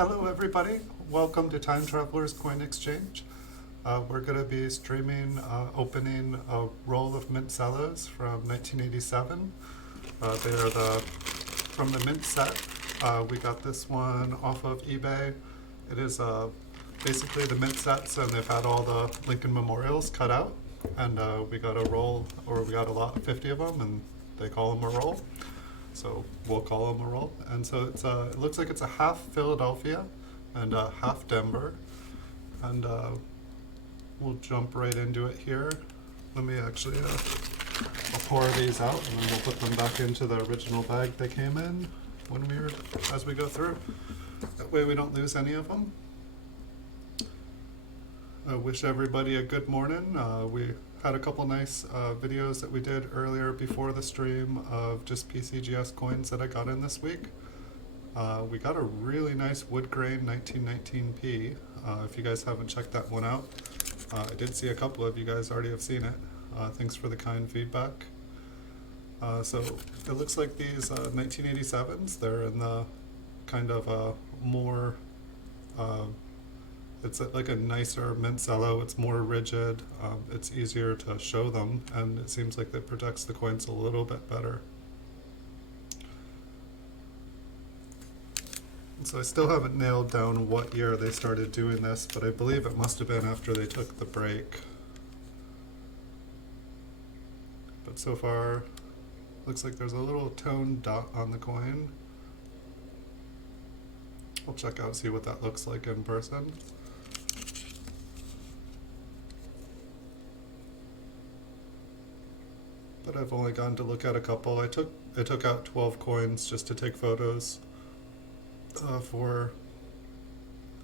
Hello everybody, welcome to Time Traveler's Coin Exchange. We're going to be streaming, opening a roll of Mint Cellos from 1987. They are from the Mint set. We got this one off of eBay. It is basically the Mint sets, and they've had all the Lincoln Memorials cut out. And we got a roll, or we got a lot, 50 of them, and they call them a roll. So we'll call them a roll. And so it looks like it's a half Philadelphia and a half Denver. And we'll jump right into it here. Let me actually I'll pour these out, and then we'll put them back into the original bag they came in as we go through. That way we don't lose any of them. I wish everybody a good morning. We had a couple nice videos that we did earlier before the stream of just PCGS coins that I got in this week. We got a really nice wood grain 1919p. If you guys haven't checked that one out, I did see a couple of you guys already have seen it. Thanks for the kind feedback. So it looks like these 1987s, they're in the kind of more it's like a nicer Mint Cello. It's more rigid. It's easier to show them, and it seems like it protects the coins a little bit better. So I still haven't nailed down what year they started doing this, but I believe it must have been after they took the break. But so far, looks like there's a little tone dot on the coin. We'll check out, see what that looks like in person. But I've only gone to look at a couple. I took out 12 coins just to take photos for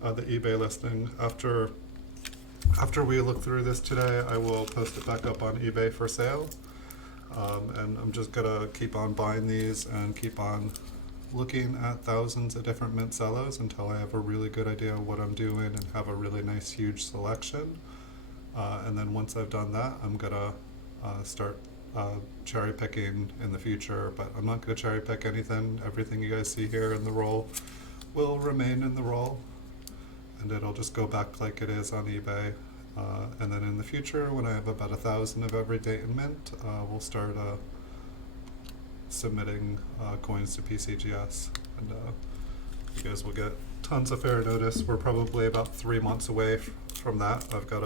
the eBay listing. After we look through this today, I will post it back up on eBay for sale. And I'm just gonna keep on buying these and keep on looking at thousands of different Mint Cellos until I have a really good idea of what I'm doing and have a really nice huge selection. And then once I've done that, I'm gonna start cherry picking in the future, but I'm not going to cherry pick anything. Everything you guys see here in the roll will remain in the roll, and it'll just go back like it is on eBay. And then in the future, when I have about 1,000 of every date in Mint, we'll start submitting coins to PCGS, and you guys will get tons of fair notice. We're probably about 3 months away from that. I've got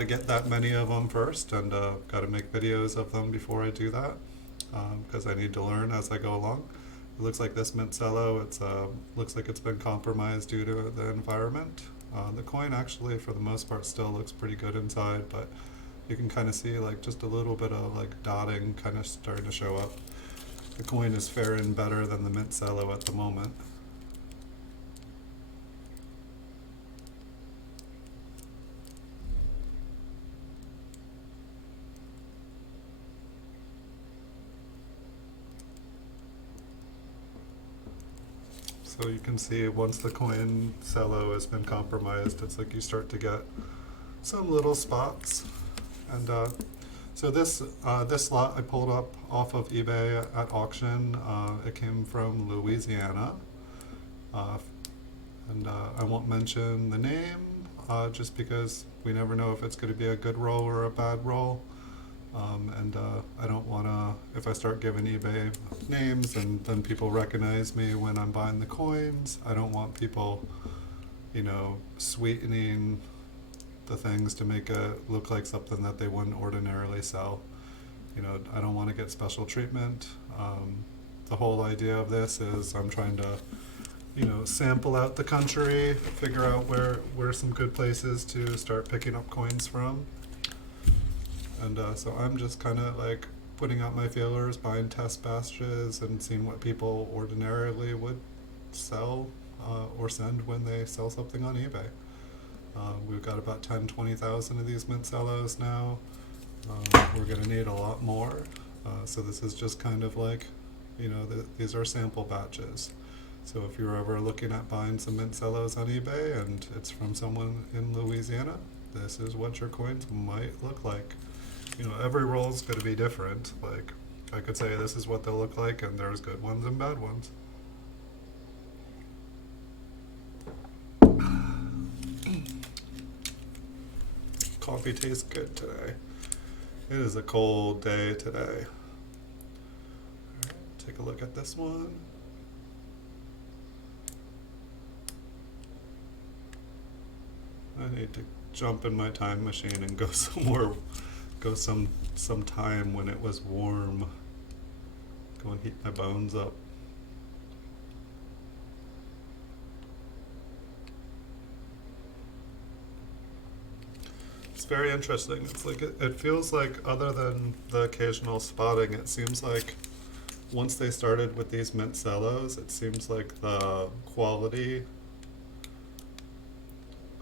to get that many of them first, and got to make videos of them before I do that, because I need to learn as I go along. It looks like this Mint Cello, looks like it's been compromised due to the environment. The coin actually, for the most part, still looks pretty good inside, but you can kind of see like just a little bit of like dotting kind of starting to show up. The coin is faring better than the Mint Cello at the moment. So you can see once the coin cello has been compromised, it's like you start to get some little spots. And so this lot I pulled up off of eBay at auction. It came from Louisiana. And I won't mention the name just because we never know if it's going to be a good roll or a bad roll. And I don't want to, if I start giving eBay names and then people recognize me when I'm buying the coins, I don't want people, sweetening the things to make it look like something that they wouldn't ordinarily sell. I don't want to get special treatment. The whole idea of this is I'm trying to, sample out the country, figure out where some good places to start picking up coins from. And so I'm just kind of like putting out my feelers, buying test batches, and seeing what people ordinarily would sell or send when they sell something on eBay. We've got about 20,000 of these Mint Cellos now. We're going to need a lot more. So this is just kind of like, these are sample batches. So if you're ever looking at buying some Mint Cellos on eBay and it's from someone in Louisiana, this is what your coins might look like. Every roll is going to be different. Like, I could say this is what they'll look like, and there's good ones and bad ones. coffee tastes good today. It is a cold day today. All right, take a look at this one. I need to jump in my time machine and go somewhere, go some time when it was warm. Go and heat my bones up. It's very interesting. It's like it feels like, other than the occasional spotting, it seems like once they started with these Mint Cellos, it seems like the quality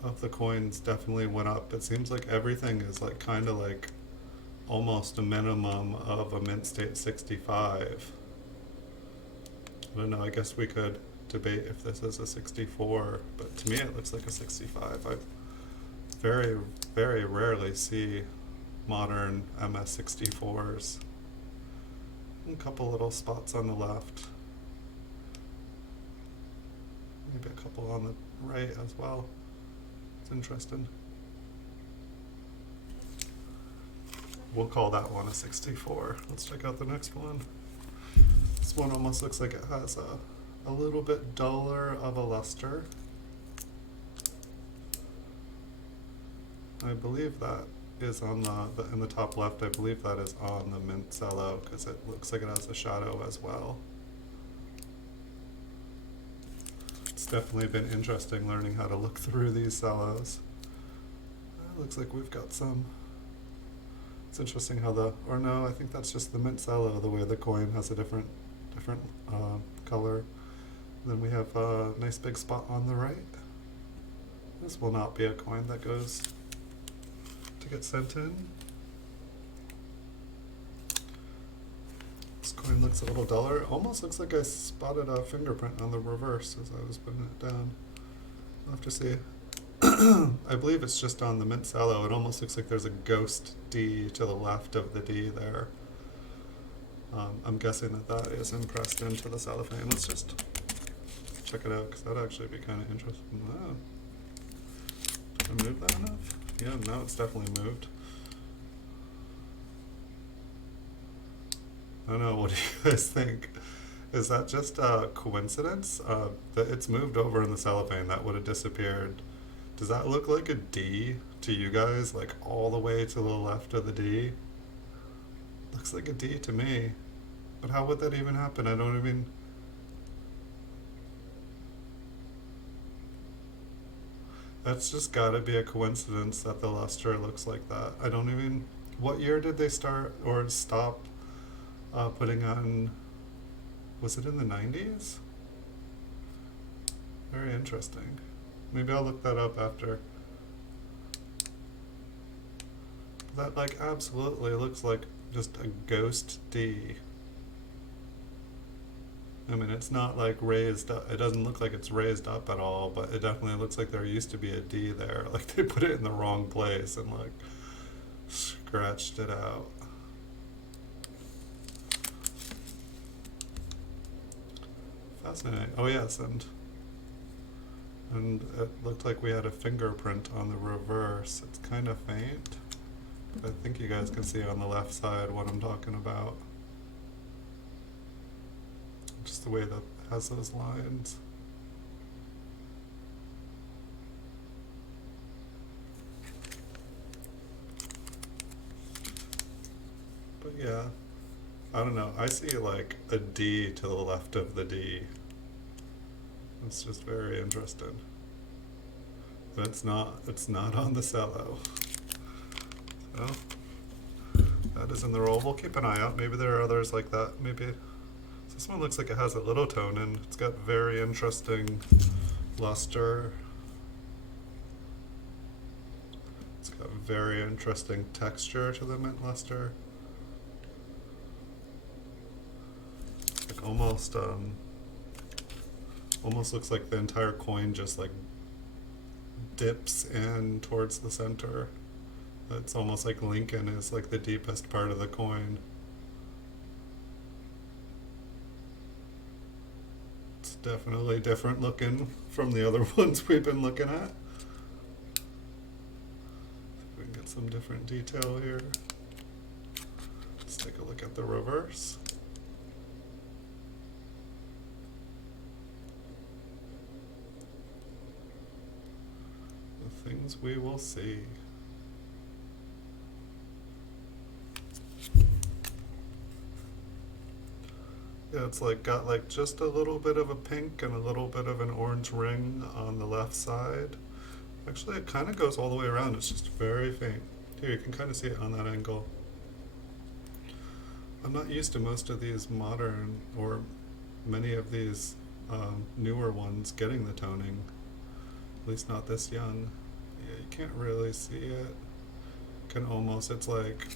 of the coins definitely went up. It seems like everything is like kind of like almost a minimum of a Mint State 65. I don't know, I guess we could debate if this is a 64, but to me it looks like a 65. I very, very rarely see modern MS64s. A couple little spots on the left. Maybe a couple on the right as well. It's interesting. We'll call that one a 64. Let's check out the next one. This one almost looks like it has a little bit duller of a luster. I believe that is on the in the top left. I believe that is on the Mint Cello because it looks like it has a shadow as well. It's definitely been interesting learning how to look through these cellos. Looks like we've got some. It's interesting how or no, I think that's just the Mint Cello, the way the coin has a different color. Then we have a nice big spot on the right. This will not be a coin that goes to get sent in. This coin looks a little duller. Almost looks like I spotted a fingerprint on the reverse as I was putting it down. I'll have to see. I believe it's just on the Mint Cello. It almost looks like there's a ghost D to the left of the D there. I'm guessing that is impressed into the cellophane. Let's just check it out because that'd actually be kind of interesting. Wow. Did I move that enough? Yeah, now it's definitely moved. I don't know, what do you guys think? Is that just a coincidence? That it's moved over in the cellophane, that would have disappeared. Does that look like a D to you guys? Like all the way to the left of the D? Looks like a D to me. But how would that even happen? I don't even... That's just gotta be a coincidence that the luster looks like that. I don't even... What year did they start or stop putting on... Was it in the 90s? Very interesting. Maybe I'll look that up after. That like absolutely looks like just a ghost D. I mean, it's not like raised up. It doesn't look like it's raised up at all, but it definitely looks like there used to be a D there. Like they put it in the wrong place and like scratched it out. Fascinating. Oh yes, and it looked like we had a fingerprint on the reverse. It's kind of faint. I think you guys can see on the left side what I'm talking about. Just the way that it has those lines. But yeah, I don't know. I see like a D to the left of the D. It's just very interesting. But it's not on the cello. So that is in the roll. We'll keep an eye out. Maybe there are others like that. Maybe this one looks like it has a little tone and it's got very interesting luster. It's got very interesting texture to the mint luster. Like almost looks like the entire coin just like dips in towards the center. It's almost like Lincoln is like the deepest part of the coin. It's definitely different looking from the other ones we've been looking at. We can get some different detail here. Let's take a look at the reverse. The things we will see. Yeah, it's like got like just a little bit of a pink and a little bit of an orange ring on the left side. Actually, it kind of goes all the way around. It's just very faint. Here, you can kind of see it on that angle. I'm not used to most of these modern, or many of these newer ones getting the toning. At least not this young. Yeah, you can't really see it. Can almost, it's like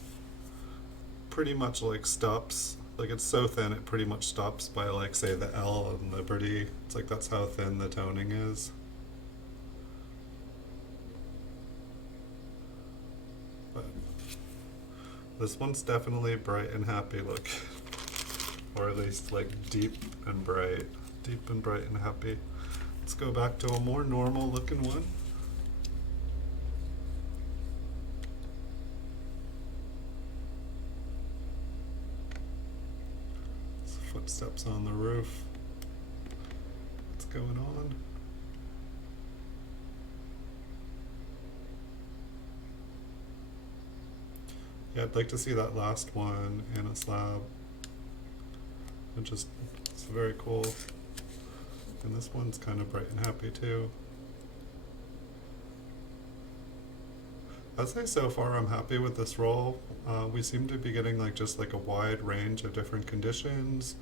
pretty much like stops. Like it's so thin it pretty much stops by like say the L in Liberty. It's like that's how thin the toning is. But this one's definitely bright and happy look. Or at least like deep and bright. Deep and bright and happy. Let's go back to a more normal looking one. Footsteps on the roof. What's going on? Yeah, I'd like to see that last one in a slab. And just, it's very cool. And this one's kind of bright and happy too. I'd say so far I'm happy with this roll. We seem to be getting like just like a wide range of different conditions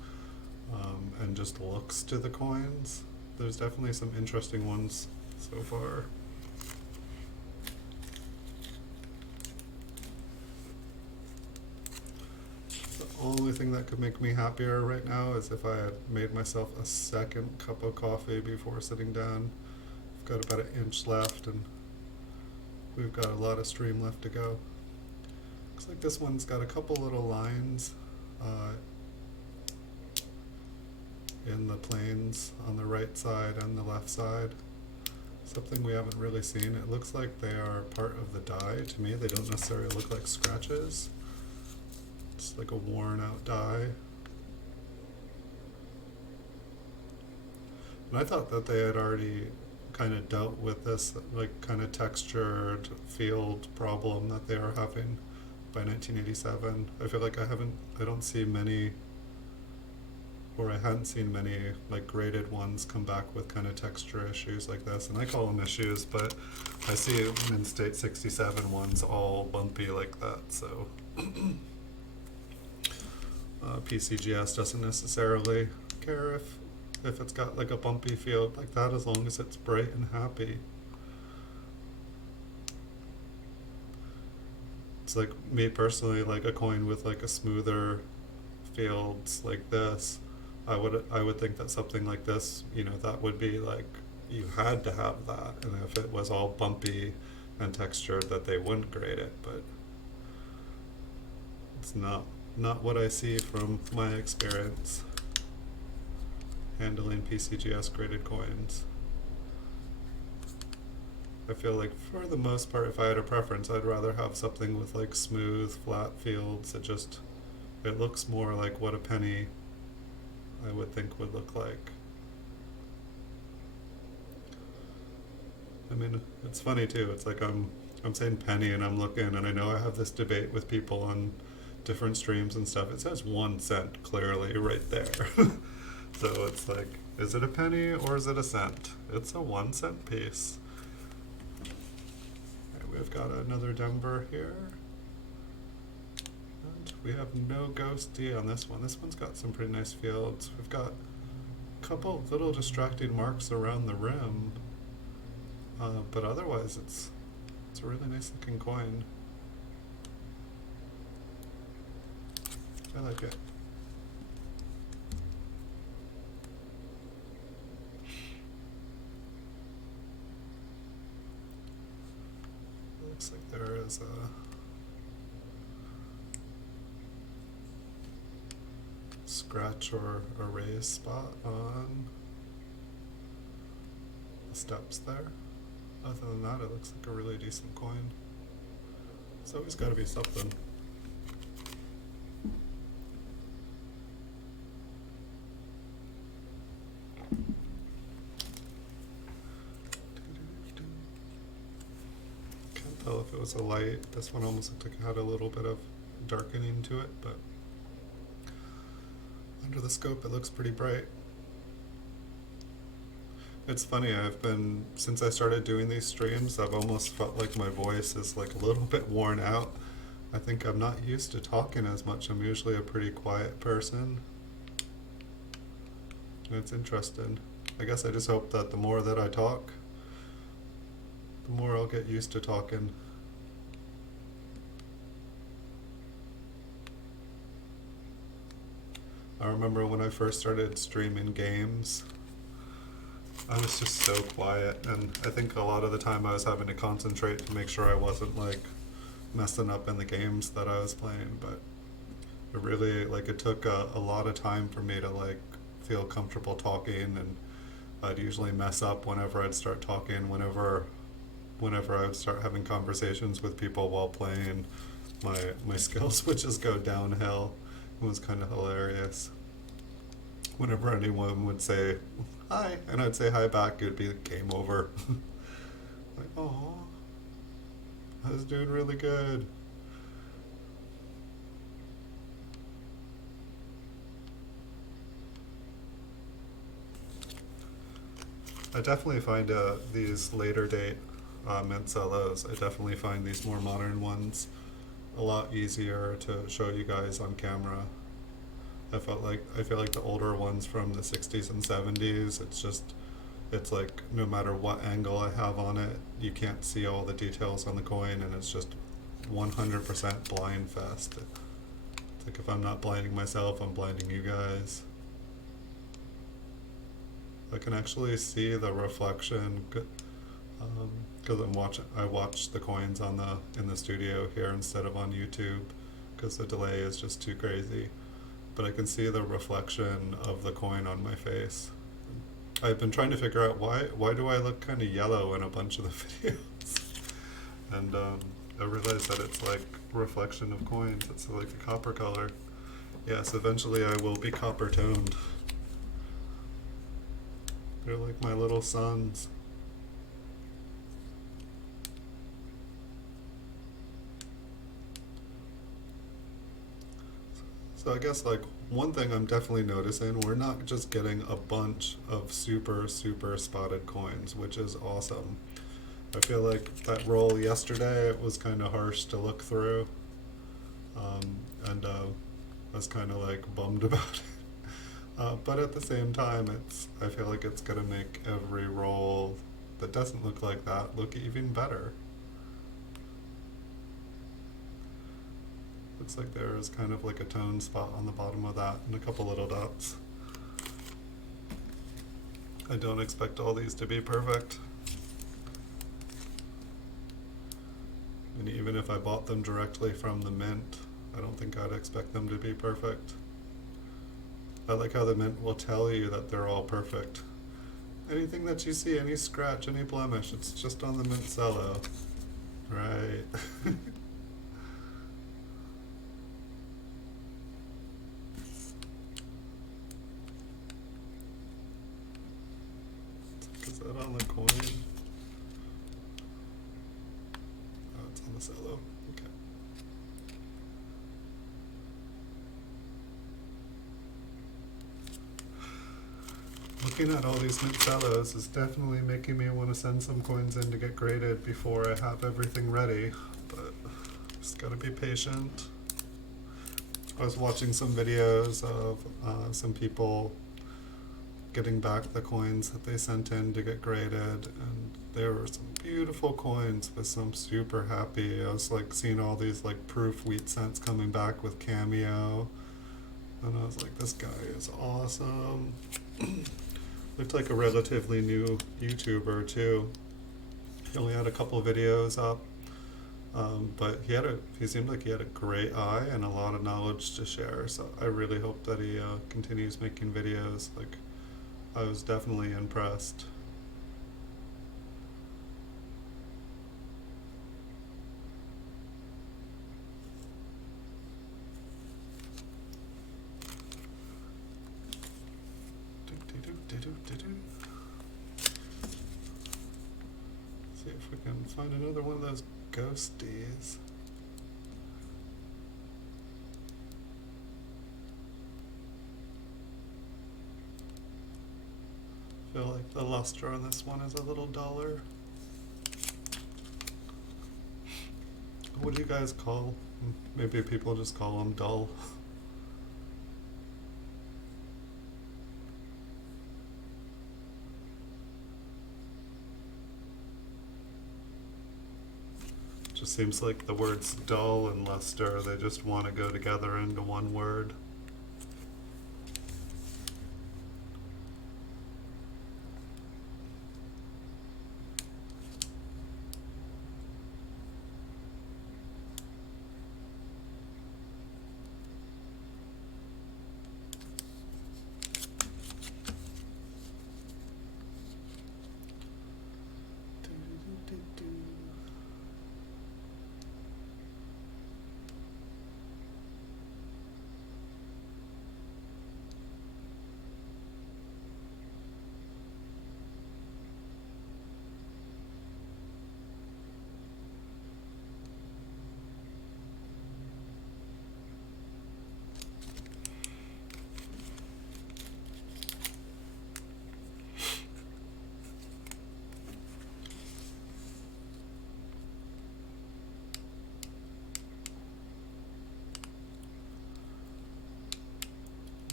and just looks to the coins. There's definitely some interesting ones so far. The only thing that could make me happier right now is if I had made myself a second cup of coffee before sitting down. I've got about an inch left and we've got a lot of stream left to go. Looks like this one's got a couple little lines in the planes on the right side and the left side. Something we haven't really seen. It looks like they are part of the die to me. They don't necessarily look like scratches. It's like a worn out die. And I thought that they had already kind of dealt with this like kind of textured field problem that they are having by 1987. I feel like I don't see many, or I hadn't seen many like graded ones come back with kind of texture issues like this. And I call them issues, but I see Mint State 67 ones all bumpy like that, so. PCGS doesn't necessarily care if it's got like a bumpy field like that, as long as it's bright and happy. It's like me personally, like a coin with like a smoother fields like this, I would think that something like this, you know, that would be like, you had to have that, and if it was all bumpy and textured, that they wouldn't grade it, but it's not what I see from my experience handling PCGS graded coins. I feel like for the most part, if I had a preference, I'd rather have something with like smooth, flat fields. It looks more like what a penny I would think would look like. I mean, it's funny too. It's like I'm saying penny and I'm looking, and I know I have this debate with people on different streams and stuff. It says 1 cent clearly right there. So it's like, is it a penny or is it a cent? It's a 1 cent piece. Right, we've got another Denver here. And we have no ghost D on this one. This one's got some pretty nice fields. We've got a couple little distracting marks around the rim. But otherwise it's a really nice looking coin. I like it. Looks like there is a scratch or erase spot on the steps there. Other than that, it looks like a really decent coin. There's always got to be something. Can't tell if it was a light. This one almost looked like it had a little bit of darkening to it, but under the scope it looks pretty bright. It's funny, since I started doing these streams, I've almost felt like my voice is like a little bit worn out. I think I'm not used to talking as much. I'm usually a pretty quiet person. It's interesting. I guess I just hope that the more that I talk, the more I'll get used to talking. I remember when I first started streaming games, I was just so quiet, and I think a lot of the time I was having to concentrate to make sure I wasn't like messing up in the games that I was playing, but it really, like, it took a lot of time for me to like feel comfortable talking, and I'd usually mess up whenever I'd start talking, whenever I would start having conversations with people while playing, my skills would just go downhill. It was kind of hilarious. Whenever anyone would say hi, and I'd say hi back, it would be game over. Like, oh, I was doing really good. I definitely find these later date Mint Cellos, I definitely find these more modern ones a lot easier to show you guys on camera. I feel like the older ones from the 60s and 70s, it's like no matter what angle I have on it, you can't see all the details on the coin, and it's just 100% blind fest. It's like if I'm not blinding myself, I'm blinding you guys. I can actually see the reflection because I watch the coins in the studio here instead of on YouTube because the delay is just too crazy. But I can see the reflection of the coin on my face. I've been trying to figure out why do I look kind of yellow in a bunch of the videos, and I realized that it's like reflection of coins. It's like a copper color. Yes, eventually I will be copper toned. They're like my little sons. So I guess like one thing I'm definitely noticing, we're not just getting a bunch of super spotted coins, which is awesome. I feel like that roll yesterday, it was kind of harsh to look through, and I was kind of like bummed about it. But at the same time, I feel like it's gonna make every roll that doesn't look like that look even better. Looks like there is kind of like a tone spot on the bottom of that and a couple little dots. I don't expect all these to be perfect. And even if I bought them directly from the mint, I don't think I'd expect them to be perfect. I like how the mint will tell you that they're all perfect. Anything that you see, any scratch, any blemish, it's just on the Mint Cello. Right. Is that on the coin? Oh, it's on the cello. Okay. Looking at all these Mint Cellos is definitely making me want to send some coins in to get graded before I have everything ready, but just gotta be patient. I was watching some videos of some people getting back the coins that they sent in to get graded, and there were some beautiful coins with some super happy. I was like seeing all these like proof wheat cents coming back with Cameo, and I was like, this guy is awesome. Looked like a relatively new YouTuber too. He only had a couple videos up, but he seemed like he had a great eye and a lot of knowledge to share. So I really hope that he continues making videos. Like, I was definitely impressed. Find another one of those ghosties. I feel like the luster on this one is a little duller. What do you guys call? Maybe people just call them dull. Just seems like the words dull and luster, they just want to go together into one word.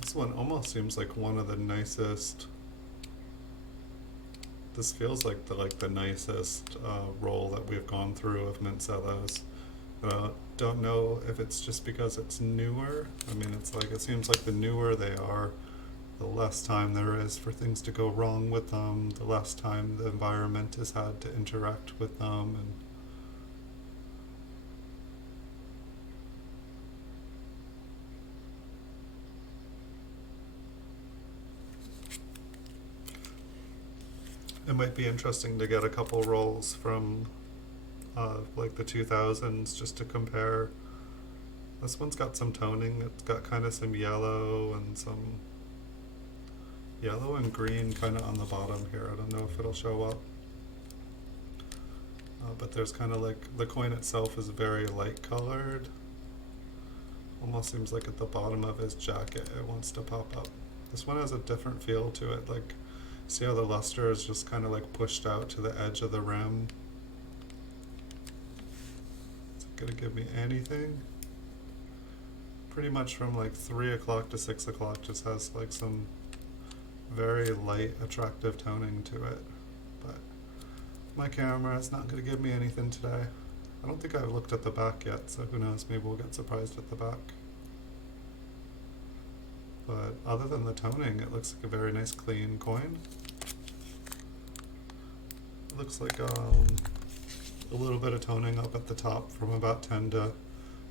This one almost seems like one of the nicest. This feels like the nicest roll that we've gone through of Mint Cellos. Don't know if it's just because it's newer. I mean, it's like it seems like the newer they are, the less time there is for things to go wrong with them, the less time the environment has had to interact with them, and it might be interesting to get a couple rolls from like the 2000s just to compare. This one's got some toning, it's got kind of some yellow and some yellow and green kind of on the bottom here. I don't know if it'll show up. But there's kind of like, the coin itself is very light colored. Almost seems like at the bottom of his jacket it wants to pop up. This one has a different feel to it. Like, see how the luster is just kind of like pushed out to the edge of the rim? Is it gonna give me anything? Pretty much from like 3 o'clock to 6 o'clock just has like some very light, attractive toning to it. But my camera is not going to give me anything today. I don't think I've looked at the back yet, so who knows, maybe we'll get surprised at the back. But other than the toning, it looks like a very nice clean coin. It looks like a little bit of toning up at the top from about 10 to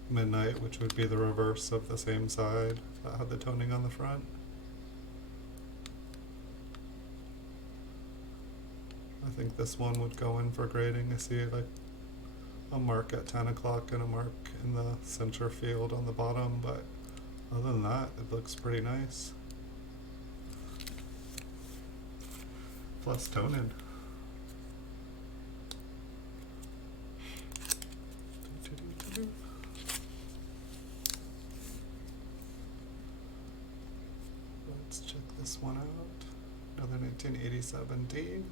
midnight, which would be the reverse of the same side that had the toning on the front. I think this one would go in for grading. I see like a mark at 10 o'clock and a mark in the center field on the bottom, but other than that, it looks pretty nice. Plus toning. Let's check this one out. Another 1987 D.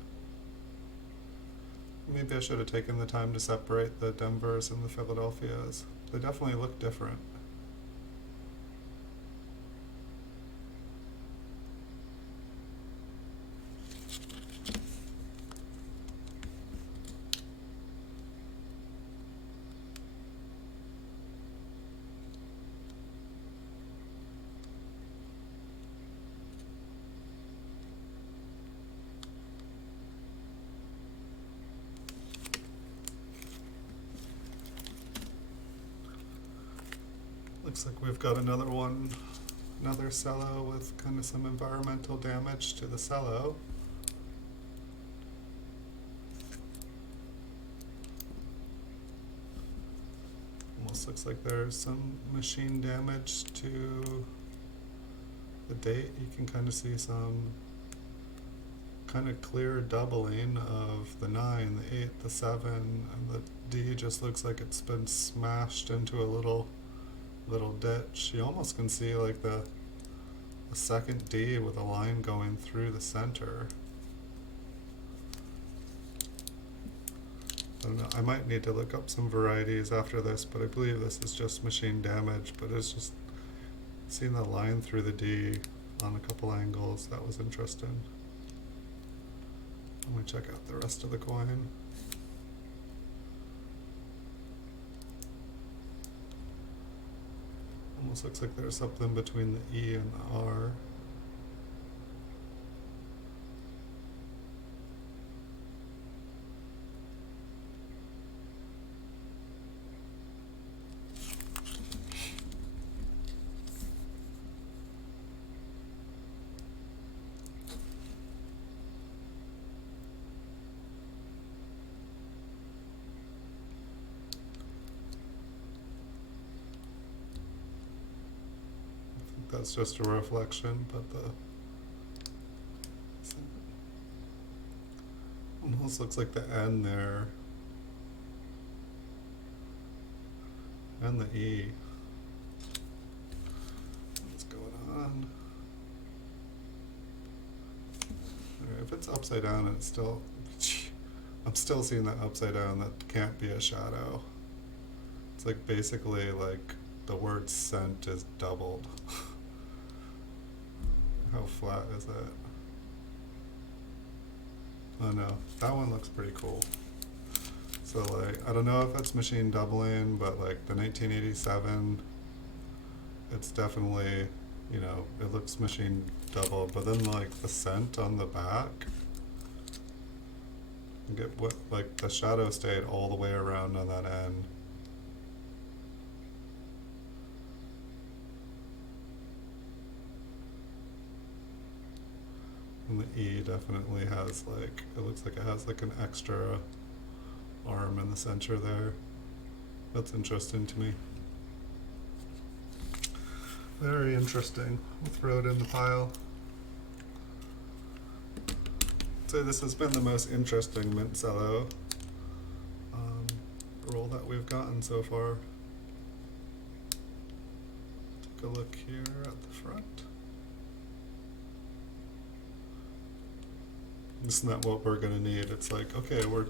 Maybe I should have taken the time to separate the Denvers and the Philadelphias. They definitely look different. Looks like we've got another one, another cello with kind of some environmental damage to the cello. Almost looks like there's some machine damage to the date. You can kind of see some kind of clear doubling of the 9, the 8, the 7, and the D just looks like it's been smashed into a little ditch. You almost can see like the second D with a line going through the center. I don't know, I might need to look up some varieties after this, but I believe this is just machine damage, but it's just seeing the line through the D on a couple angles, that was interesting. Let me check out the rest of the coin. Almost looks like there's something between the E and the R. That's just a reflection, but the almost looks like the N there and the E. What's going on? If it's upside down, it's still I'm still seeing that upside down. That can't be a shadow. It's like basically like the word sent is doubled. How flat is it? Oh no, that one looks pretty cool. So like, I don't know if it's machine doubling, but like the 1987, it's definitely, you know, it looks machine double, but then like the cent on the back, you get what, like the shadow stayed all the way around on that end. And the E definitely has like, it looks like it has like an extra arm in the center there. That's interesting to me. Very interesting. We'll throw it in the pile. So this has been the most interesting Mint Cello roll that we've gotten so far. Take a look here at the front. Isn't that what we're going to need? It's like, okay, we're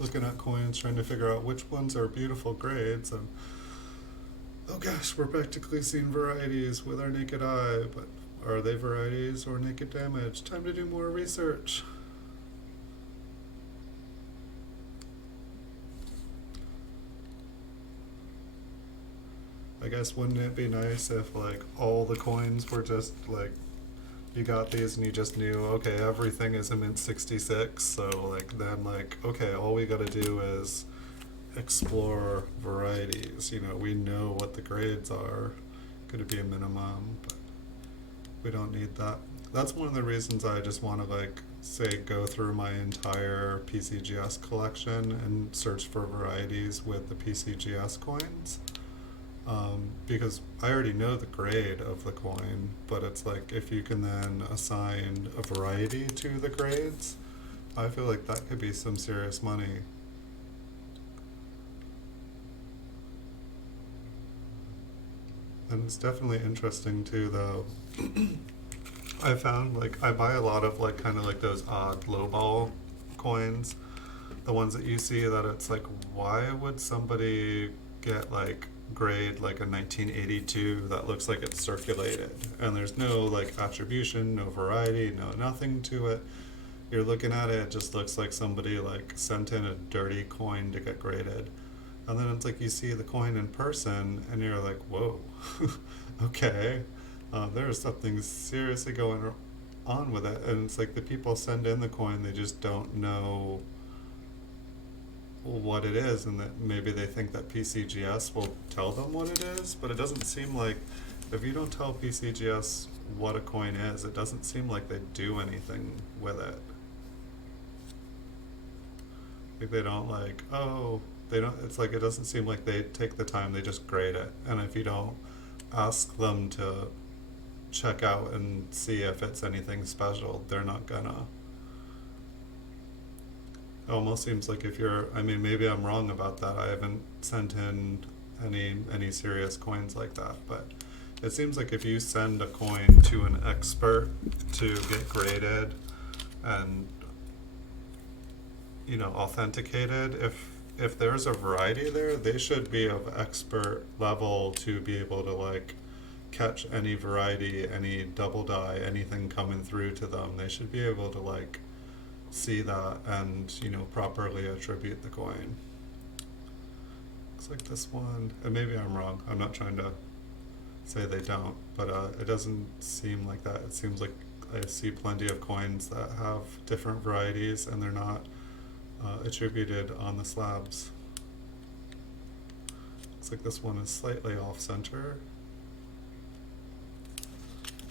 looking at coins, trying to figure out which ones are beautiful grades, and oh gosh, we're practically seeing varieties with our naked eye, but are they varieties or naked damage? Time to do more research. I guess wouldn't it be nice if like all the coins were just like, you got these and you just knew, okay, everything is a Mint 66, so like then like, okay, all we gotta do is explore varieties. You know, we know what the grades are, gonna be a minimum, but we don't need that. That's one of the reasons I just want to like say go through my entire PCGS collection and search for varieties with the PCGS coins. Because I already know the grade of the coin, but it's like if you can then assign a variety to the grades, I feel like that could be some serious money. And it's definitely interesting too, though. I found like I buy a lot of like kind of like those odd lowball coins, the ones that you see that it's like, why would somebody get like grade like a 1982 that looks like it's circulated and there's no like attribution, no variety, no nothing to it. You're looking at it, it just looks like somebody like sent in a dirty coin to get graded. And then it's like you see the coin in person and you're like, whoa, okay, there's something seriously going on with it. And it's like the people send in the coin, they just don't know what it is, and that maybe they think that PCGS will tell them what it is, but it doesn't seem like, if you don't tell PCGS what a coin is, it doesn't seem like they do anything with it. Like they don't like, oh, they don't, it's like it doesn't seem like they take the time, they just grade it. And if you don't ask them to check out and see if it's anything special, they're not gonna. It almost seems like if you're, I mean, maybe I'm wrong about that. I haven't sent in any serious coins like that, but it seems like if you send a coin to an expert to get graded and, you know, authenticated, if there's a variety there, they should be of expert level to be able to like catch any variety, any double die, anything coming through to them. They should be able to like see that and, you know, properly attribute the coin. Looks like this one, and maybe I'm wrong. I'm not trying to say they don't, but it doesn't seem like that. It seems like I see plenty of coins that have different varieties and they're not attributed on the slabs. Looks like this one is slightly off center.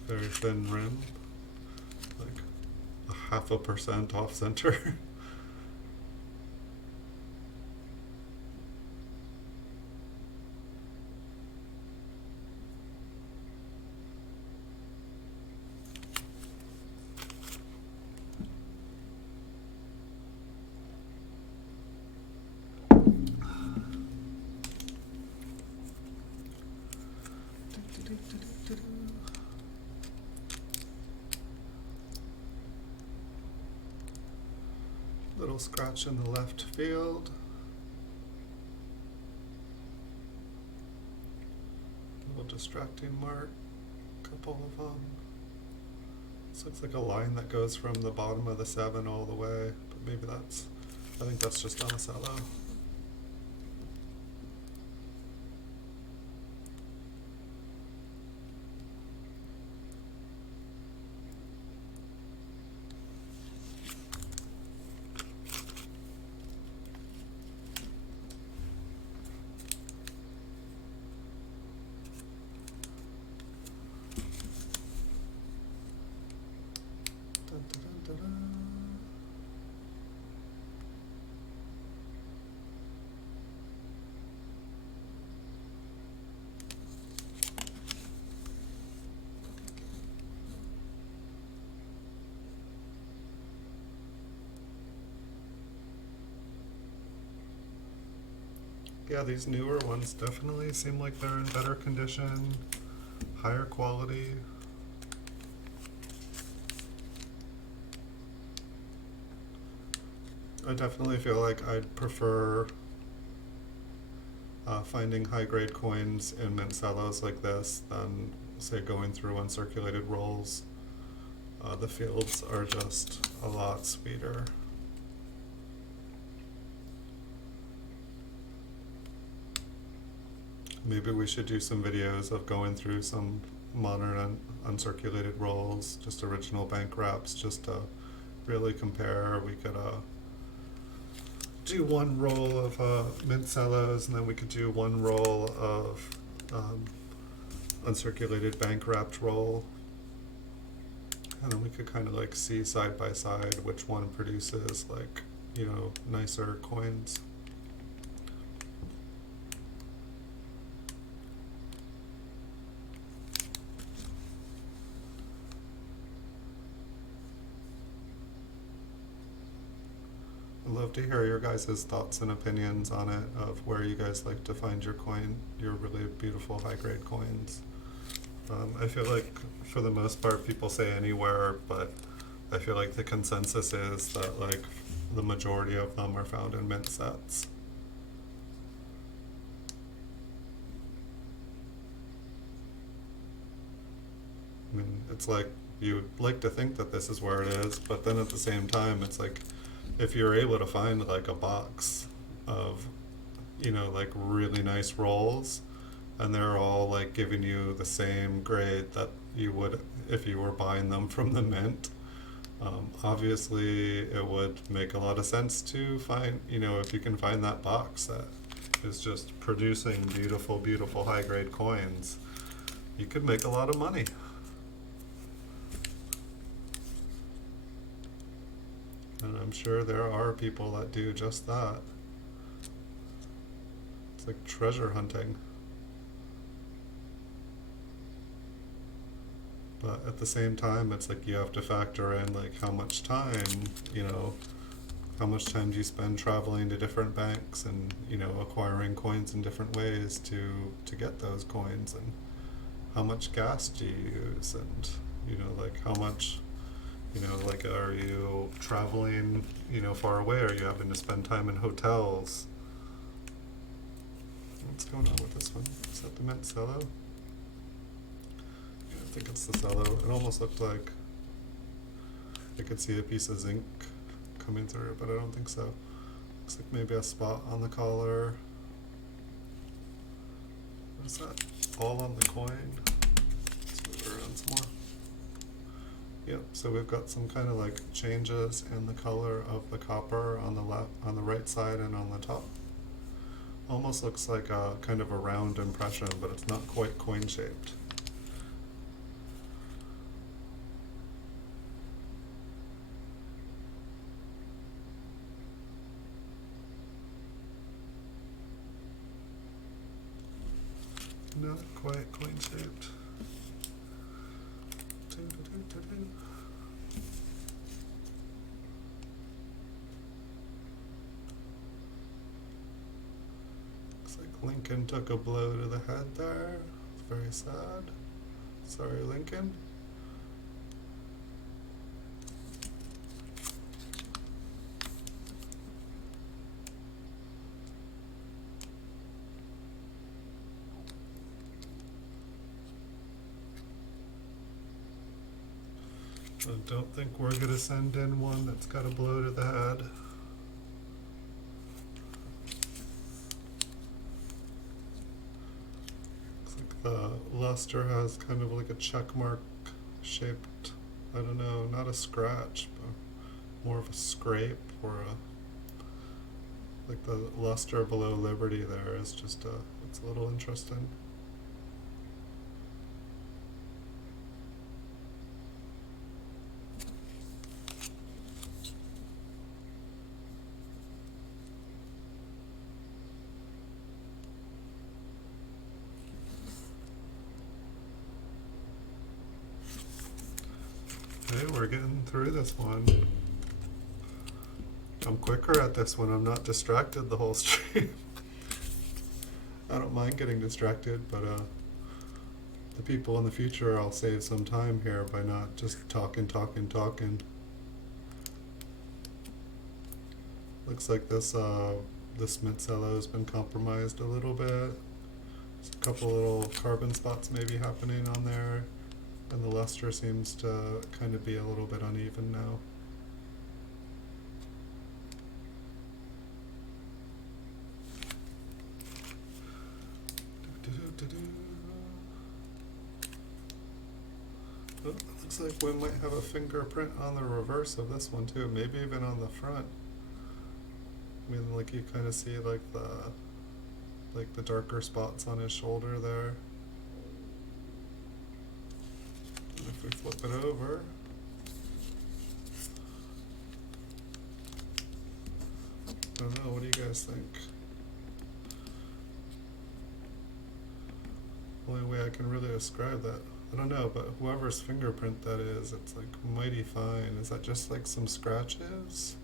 Very thin rim, like 0.5% off center. Little scratch in the left field. Little distracting mark, couple of them. This looks like a line that goes from the bottom of the 7 all the way, but maybe that's, I think that's just on a cello. Yeah, these newer ones definitely seem like they're in better condition, higher quality. I definitely feel like I'd prefer finding high-grade coins in Mint Cellos like this than, say, going through uncirculated rolls. The fields are just a lot sweeter. Maybe we should do some videos of going through some modern uncirculated rolls, just original bank wraps, just to really compare. We could do one roll of Mint Cellos, and then we could do one roll of uncirculated bank wrapped roll. And then we could kind of like see side by side which one produces like, you know, nicer coins. I'd love to hear your guys' thoughts and opinions on it, of where you guys like to find your coin, your really beautiful high-grade coins. I feel like for the most part people say anywhere, but I feel like the consensus is that like the majority of them are found in mint sets. I mean, it's like you'd like to think that this is where it is, but then at the same time it's like if you're able to find like a box of, you know, like really nice rolls, and they're all like giving you the same grade that you would if you were buying them from the mint, obviously it would make a lot of sense to find, you know, if you can find that box that is just producing beautiful, beautiful high grade coins, you could make a lot of money. And I'm sure there are people that do just that. It's like treasure hunting. But at the same time, it's like you have to factor in like how much time, you know, how much time do you spend traveling to different banks and, you know, acquiring coins in different ways to get those coins, and how much gas do you use, and, you know, like how much, you know, like are you traveling, you know, far away? Are you having to spend time in hotels? What's going on with this one? Is that the Mint Cello? Yeah, I think it's the Cello. It almost looked like I could see a piece of zinc coming through, but I don't think so. Looks like maybe a spot on the collar. What is that? All on the coin. Let's move it around some more. Yep, so we've got some kind of like changes in the color of the copper on the left, on the right side, and on the top. Almost looks like a kind of a round impression, but it's not quite coin shaped. Not quite coin shaped. Looks like Lincoln took a blow to the head there. It's very sad. Sorry, Lincoln. I don't think we're going to send in one that's got a blow to the head. Looks like the luster has kind of like a check mark shaped, I don't know, not a scratch, but more of a scrape, or a, like the luster below Liberty there is just it's a little interesting. Okay, we're getting through this one. I'm quicker at this one. I'm not distracted the whole stream. I don't mind getting distracted, but the people in the future, I'll save some time here by not just talking. Looks like this Mint Cello has been compromised a little bit. There's a couple little carbon spots maybe happening on there, and the luster seems to kind of be a little bit uneven now. Oh, looks like we might have a fingerprint on the reverse of this one too, maybe even on the front. I mean, like you kind of see like the darker spots on his shoulder there. And if we flip it over, I don't know, what do you guys think? Only way I can really describe that, I don't know, but whoever's fingerprint that is, it's like mighty fine. Is that just like some scratches?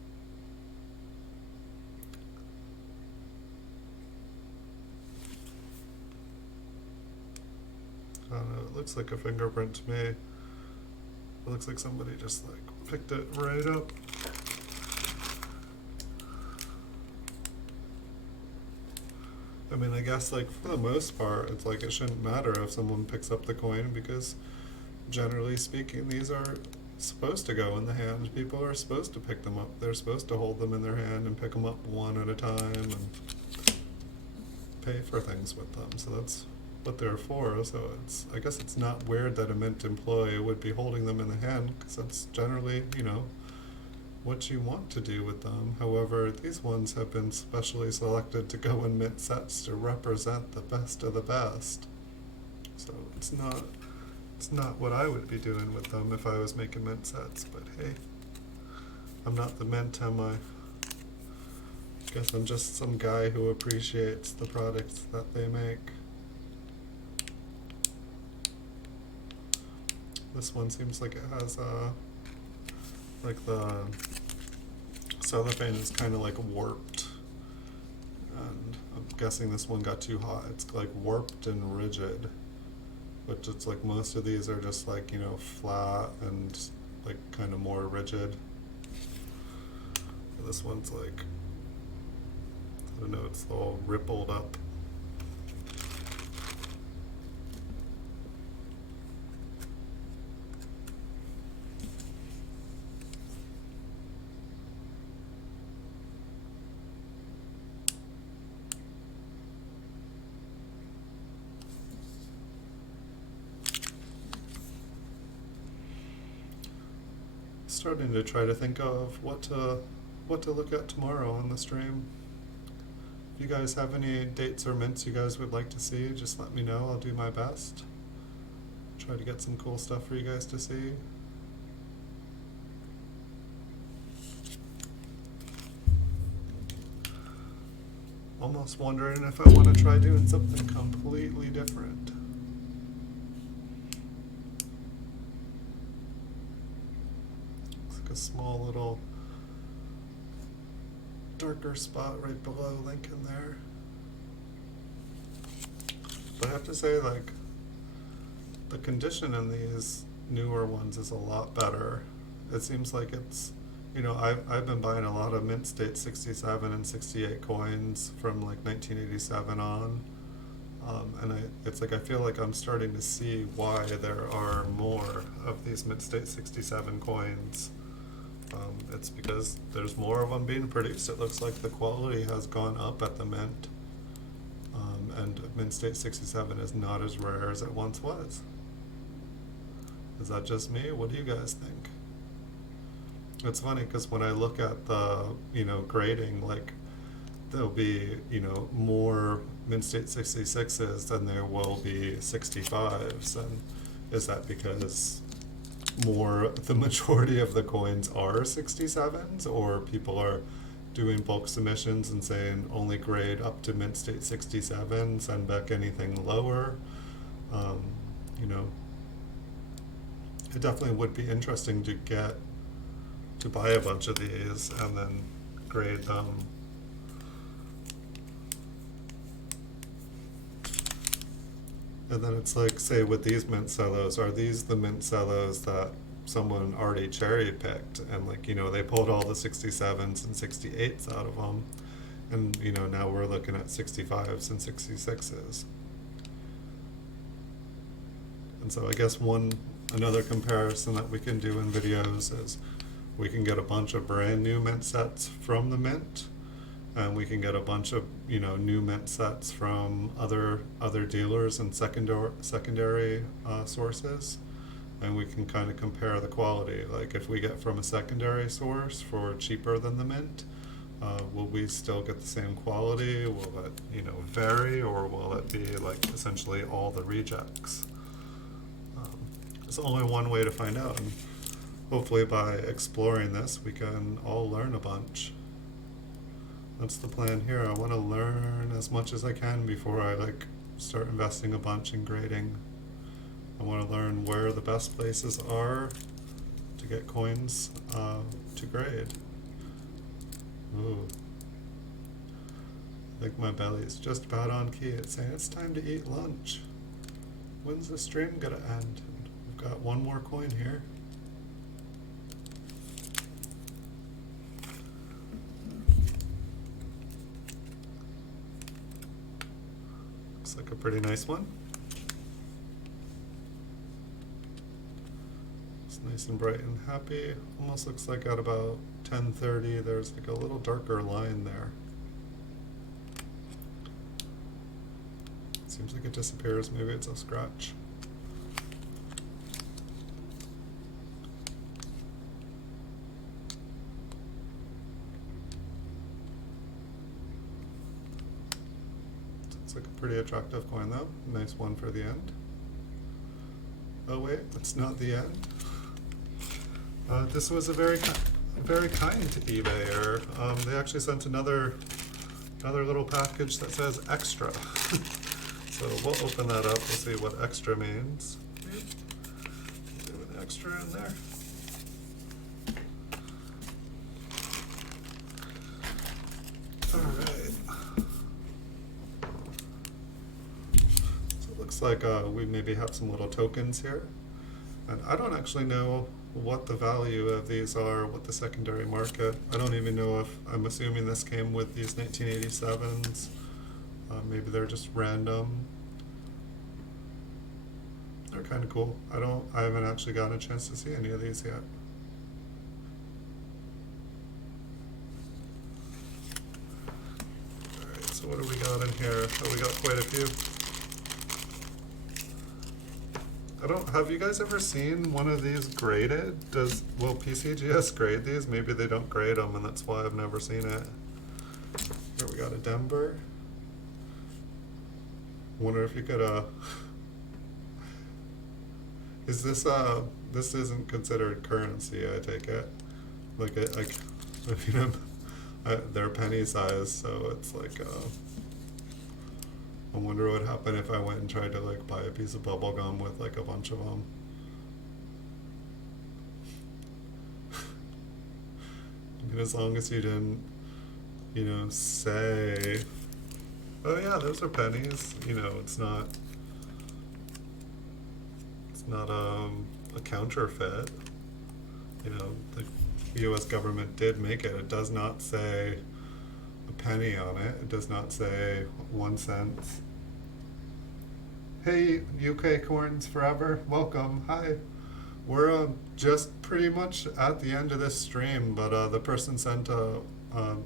I don't know, it looks like a fingerprint to me. It looks like somebody just like picked it right up. I mean, I guess like for the most part, it's like it shouldn't matter if someone picks up the coin, because generally speaking, these are supposed to go in the hand. People are supposed to pick them up. They're supposed to hold them in their hand and pick them up one at a time and pay for things with them. So that's what they're for. So it's, I guess it's not weird that a Mint employee would be holding them in the hand, because that's generally, you know, what you want to do with them. However, these ones have been specially selected to go in Mint sets to represent the best of the best. So it's not what I would be doing with them if I was making Mint sets, but hey, I'm not the Mint, am I? Guess I'm just some guy who appreciates the products that they make. This one seems like it has like the cellophane is kind of like warped, and I'm guessing this one got too hot. It's like warped and rigid, but it's like most of these are just like, you know, flat and like kind of more rigid. This one's like, I don't know, it's all rippled up. Starting to try to think of what to look at tomorrow on the stream. If you guys have any dates or mints you guys would like to see, just let me know. I'll do my best. Try to get some cool stuff for you guys to see. Almost wondering if I want to try doing something completely different. A small little darker spot right below Lincoln there. But I have to say, like, the condition in these newer ones is a lot better. It seems like it's, you know, I've been buying a lot of Mint State 67 and 68 coins from like 1987 on. And it's like I feel like I'm starting to see why there are more of these Mint State 67 coins. It's because there's more of them being produced. It looks like the quality has gone up at the Mint. And Mint State 67 is not as rare as it once was. Is that just me? What do you guys think? It's funny because when I look at the, you know, grading, like, there'll be, you know, more Mint State 66s than there will be 65s. And is that because the majority of the coins are 67s, or people are doing bulk submissions and saying only grade up to Mint State 67, send back anything lower? You know, it definitely would be interesting to buy a bunch of these and then grade them. And then it's like, say with these Mint Cellos, are these the Mint Cellos that someone already cherry picked and, like, you know, they pulled all the 67s and 68s out of them, and, you know, now we're looking at 65s and 66s. And so I guess another comparison that we can do in videos is we can get a bunch of brand new Mint sets from the Mint, and we can get a bunch of, you know, new Mint sets from other dealers and secondary sources, and we can kind of compare the quality. Like, if we get from a secondary source for cheaper than the Mint, will we still get the same quality? Will it, you know, vary, or will it be like essentially all the rejects? There's only one way to find out, and hopefully by exploring this we can all learn a bunch. That's the plan here. I want to learn as much as I can before I start investing a bunch in grading. I want to learn where the best places are to get coins to grade. Ooh. I think my belly's just about on key. It's saying it's time to eat lunch. When's the stream gonna end? We've got one more coin here. Looks like a pretty nice one. It's nice and bright and happy. Almost looks like at about 10:30 there's like a little darker line there. Seems like it disappears. Maybe it's a scratch. It's like a pretty attractive coin though. Nice one for the end. Oh wait, it's not the end. This was a very kind to eBayer. They actually sent another little package that says extra. So we'll open that up. We'll see what extra means. Do an extra in there. like we maybe have some little tokens here. And I don't actually know what the value of these are, what the secondary market. I don't even know if, I'm assuming this came with these 1987s. Maybe they're just random. They're kind of cool. I haven't actually gotten a chance to see any of these yet. Alright, so what do we got in here? Oh, we got quite a few. Have you guys ever seen one of these graded? Will PCGS grade these? Maybe they don't grade them, and that's why I've never seen it. Here we got a Denver. Wonder if you could, is this, this isn't considered currency, I take it? Like, I mean, they're penny size, so it's like, I wonder what would happen if I went and tried to like buy a piece of bubble gum with like a bunch of them. I mean, as long as you didn't, you know, say, oh yeah, those are pennies. You know, it's not a counterfeit. You know, the U.S. government did make it. It does not say a penny on it. It does not say 1 cent. Hey, UK Coins Forever, welcome. Hi. We're just pretty much at the end of this stream, but the person sent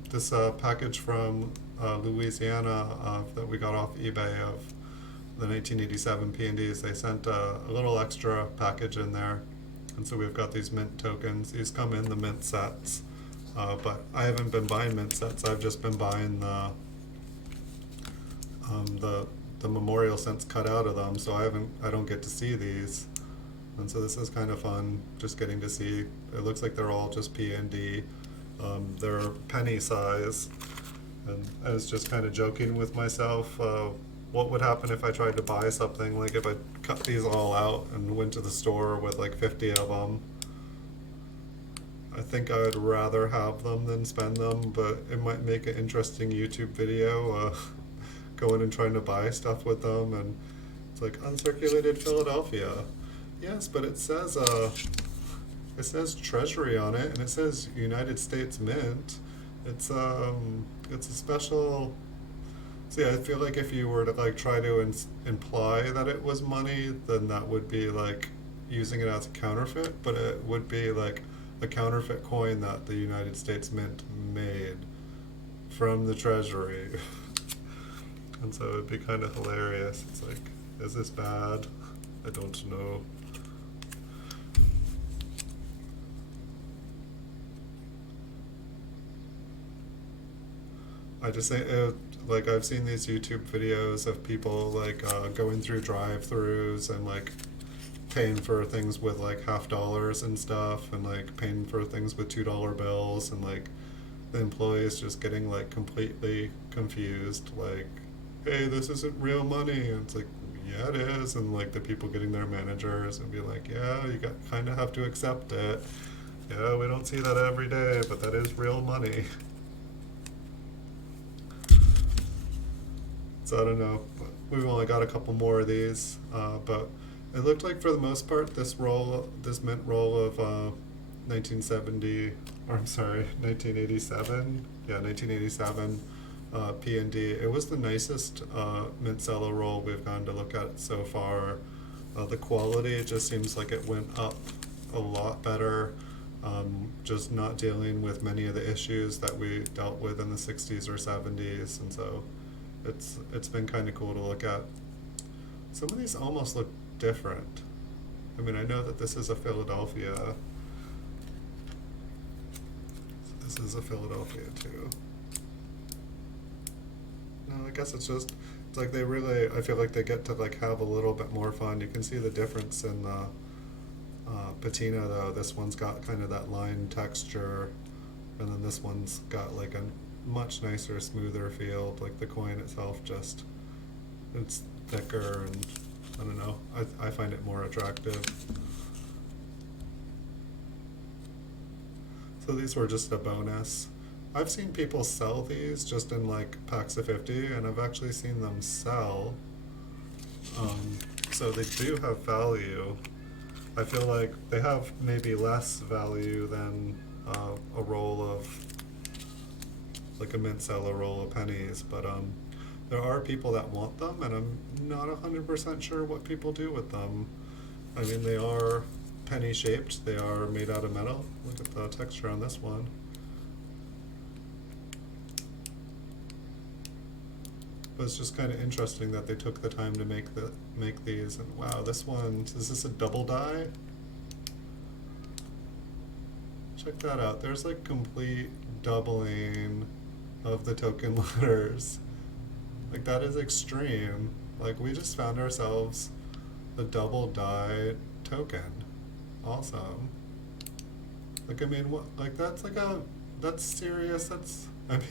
this package from Louisiana that we got off eBay of the 1987 P&Ds. They sent a little extra package in there, and so we've got these mint tokens. These come in the mint sets, but I haven't been buying mint sets. I've just been buying the memorial cents cut out of them, so I don't get to see these. And so this is kind of fun, just getting to see. It looks like they're all just P&D. They're penny size. And I was just kind of joking with myself, what would happen if I tried to buy something, like if I cut these all out and went to the store with like 50 of them. I think I would rather have them than spend them, but it might make an interesting YouTube video, going and trying to buy stuff with them, and it's like uncirculated Philadelphia. Yes, but it says Treasury on it, and it says United States Mint. It's a special. See, I feel like if you were to like try to imply that it was money, then that would be like using it as a counterfeit, but it would be like a counterfeit coin that the United States Mint made from the Treasury. And so it'd be kind of hilarious. It's like, is this bad? I don't know. I just think, like, I've seen these YouTube videos of people like going through drive-throughs and like paying for things with like $50 and stuff, and like paying for things with $2 bills, and like the employees just getting like completely confused, like, hey, this isn't real money. And it's like, yeah, it is. And like the people getting their managers and be like, yeah, you kind of have to accept it. Yeah, we don't see that every day, but that is real money. So I don't know. We've only got a couple more of these, but it looked like for the most part this mint roll of 1987. Yeah, 1987. P&D. It was the nicest Mint Cello roll we've gone to look at so far. The quality just seems like it went up a lot better, just not dealing with many of the issues that we dealt with in the 60s or 70s, and so it's been kind of cool to look at. Some of these almost look different. I mean, I know that this is a Philadelphia. This is a Philadelphia too. No, I guess it's like they really, I feel like they get to like have a little bit more fun. You can see the difference in the patina though. This one's got kind of that line texture, and then this one's got like a much nicer, smoother feel. Like the coin itself it's thicker, and I don't know, I find it more attractive. So these were just a bonus. I've seen people sell these just in like packs of 50, and I've actually seen them sell So they do have value. I feel like they have maybe less value than a roll of, like a Mint Cello roll of pennies, but there are people that want them, and I'm not 100% sure what people do with them. I mean, they are penny shaped, they are made out of metal. Look at the texture on this one. But it's just kind of interesting that they took the time to make these. And wow, this one, is this a double die? Check that out. There's like complete doubling of the token letters. Like, that is extreme. Like, we just found ourselves a double die token. Awesome. Like, I mean, what? Like, that's serious. I mean,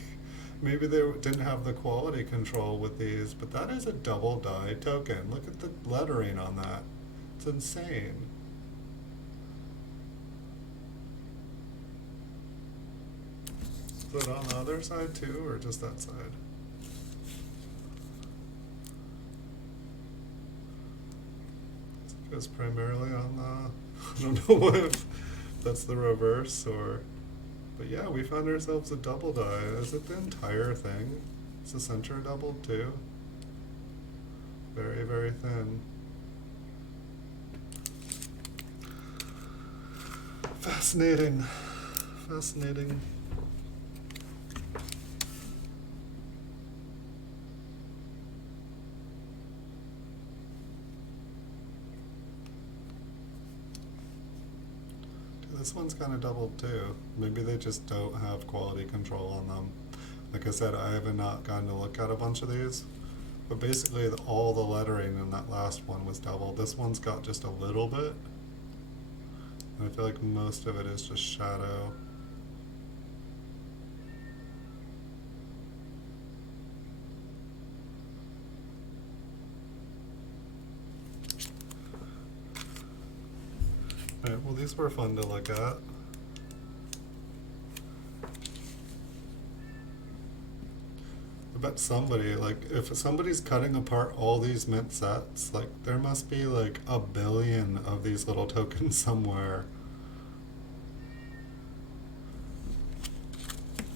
maybe they didn't have the quality control with these, but that is a double die token. Look at the lettering on that. It's insane. Is it on the other side too, or just that side? It goes primarily on the, I don't know if that's the reverse or, but yeah, we found ourselves a double die. Is it the entire thing? Is the center doubled too? Very, very thin. Fascinating. Fascinating. This one's kind of doubled too. Maybe they just don't have quality control on them. Like I said, I have not gotten to look at a bunch of these, but basically all the lettering in that last one was doubled. This one's got just a little bit, and I feel like most of it is just shadow. Alright, well, these were fun to look at. I bet somebody, like, if somebody's cutting apart all these mint sets, like, there must be like a billion of these little tokens somewhere.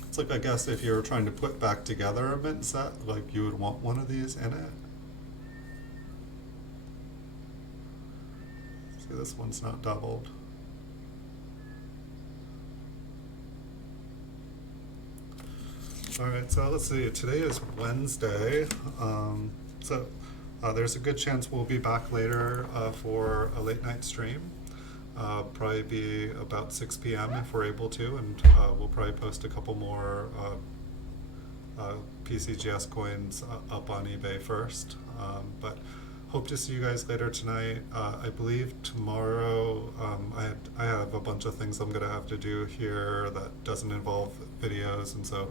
It's like, I guess if you were trying to put back together a mint set, like, you would want one of these in it. See, this one's not doubled. Alright, so let's see, today is Wednesday, there's a good chance we'll be back later for a late night stream. Probably be about 6 p.m. if we're able to, and we'll probably post a couple more PCGS coins up on eBay first. But hope to see you guys later tonight. I believe tomorrow I have a bunch of things I'm going to have to do here that doesn't involve videos, and so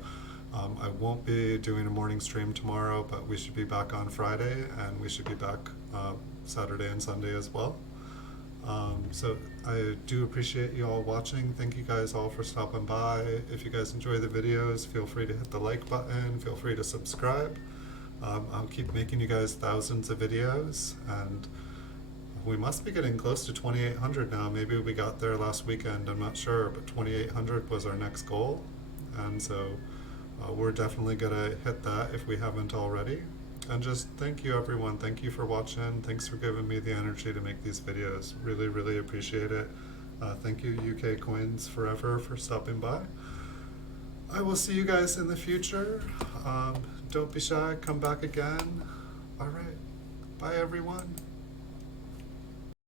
I won't be doing a morning stream tomorrow, but we should be back on Friday, and we should be back Saturday and Sunday as well. So I do appreciate you all watching. Thank you guys all for stopping by. If you guys enjoy the videos, feel free to hit the like button, feel free to subscribe. I'll keep making you guys thousands of videos, and we must be getting close to 2,800 now. Maybe we got there last weekend, I'm not sure, but 2,800 was our next goal, and so we're definitely gonna hit that if we haven't already. And just thank you everyone, thank you for watching, thanks for giving me the energy to make these videos, really, really appreciate it. Thank you UK Coins Forever for stopping by. I will see you guys in the future. Don't be shy, come back again. Alright, bye everyone.